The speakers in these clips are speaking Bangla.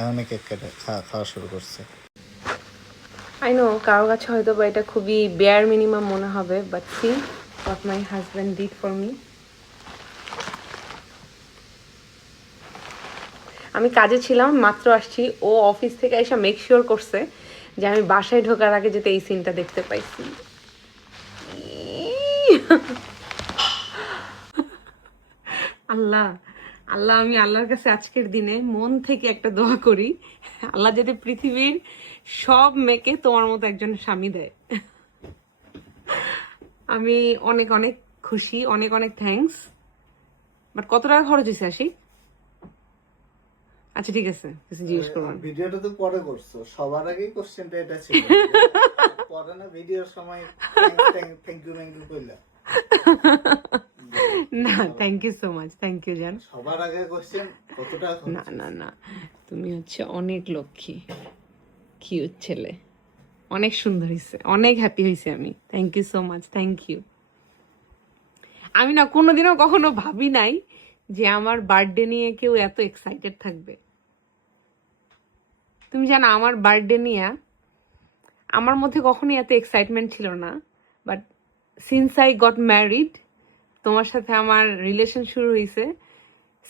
এমনই কেক কেটে খাওয়া শুরু করছে। আই নো কারো কাছে হয়তো বা এটা খুবই বেয়ার মিনিমাম মনে হবে, but see what my husband did for me. আমি কাজে ছিলাম, মাত্র আসছি, ও অফিস থেকে এসে মেক শিওর করছে যে আমি বাসায় ঢোকার আগে যাতে এই সিনটা দেখতে পাইছি। আল্লাহ আল্লাহ, আমি আল্লাহর কাছে আজকের দিনে মন থেকে একটা দোয়া করি, আল্লাহ যাতে পৃথিবীর সব মেয়েকে তোমার মতো একজন স্বামী দেয়। আমি অনেক অনেক খুশি, অনেক অনেক থ্যাঙ্কস। বাট কত টাকা খরচ হয়েছে আশিক? আচ্ছা ঠিক আছে, কিছু জিজ্ঞেস করবো না। ভিডিওটা তো পরে করছো, সবার আগেই কোশ্চেনটা এটা ছিল। পরে না ভিডিওর সময় থ্যাংক ইউ কইলা। না, thank you so much, thank you জান। সবার আগে কোশ্চেন কত টাকা খরচ? না না না, তুমি হচ্ছে অনেক লক্ষ্মী, কিউট ছেলে, অনেক সুন্দর হয়েছে, অনেক হ্যাপি হয়েছে আমি। Thank you so much, thank you. আমি না কোনোদিনও কখনো ভাবি নাই যে আমার বার্থডে নিয়ে কেউ এত এক্সাইটেড থাকবে। তুমি জানো আমার বার্থডে নিয়ে আমার মধ্যে কখনোই এত এক্সাইটমেন্ট ছিল না, but since I got married, তোমার সাথে আমার রিলেশন শুরু হয়েছে,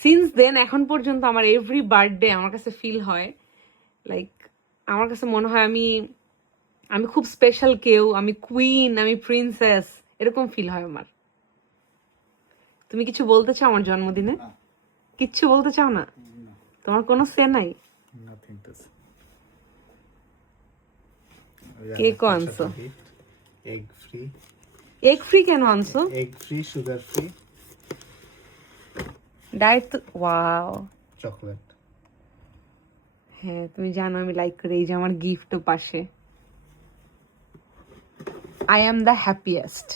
সিন্স দেন এখন পর্যন্ত আমার এভরি বার্থডে আমার কাছে ফিল হয় লাইক, আমার কাছে মনে হয় আমি আমি খুব স্পেশাল কেউ, আমি কুইন, আমি প্রিন্সেস, এরকম ফিল হয় আমার। তুমি কিছু বলতে চাও আমার জন্মদিনে? কিচ্ছু বলতে চাও না? তোমার কোনো সে নাই? Nothing to say. কেক আনছো? Egg free. এগ ফ্রি কেন আনছো? Egg free, sugar free, diet. Wow, chocolate. হ্যাঁ তুমি জানো আমি লাইক করি। এই যে আমার গিফটও পাশে। I am the happiest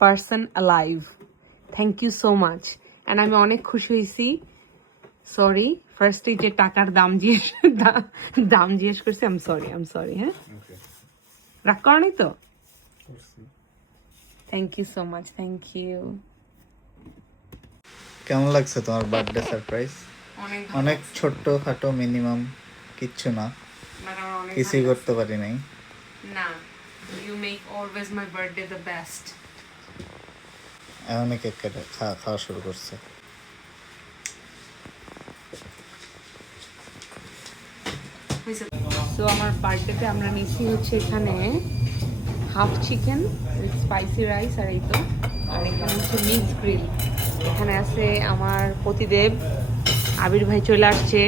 person alive, thank you so much. And আমি অনেক খুশি হয়েছি। সরি ফার্স্টে যে টাকার দাম জিজ্ঞেস করছি, আম সরি। হ্যাঁ, রাগ করো নি তো? Thank you so much, thank you. কেমন লাগছে তোমার বার্থডে সারপ্রাইজ? অনেক ছোট্ট খাটো, মিনিমাম, কিচ্ছু না, কিছুই করতে পারি নাই। না, you make always my birthday the best. এমনই কেক কেটে খাওয়া শুরু করছে। সো আমার বার্থডেতে আমরা নিচ্ছি হচ্ছে এখানে half chicken with spicy rice, আর এই তো, আর এখানে হচ্ছে মিক্স গ্রিল। এখানে আছে আমার পতিদেব আবির ভাই চলে আসছে।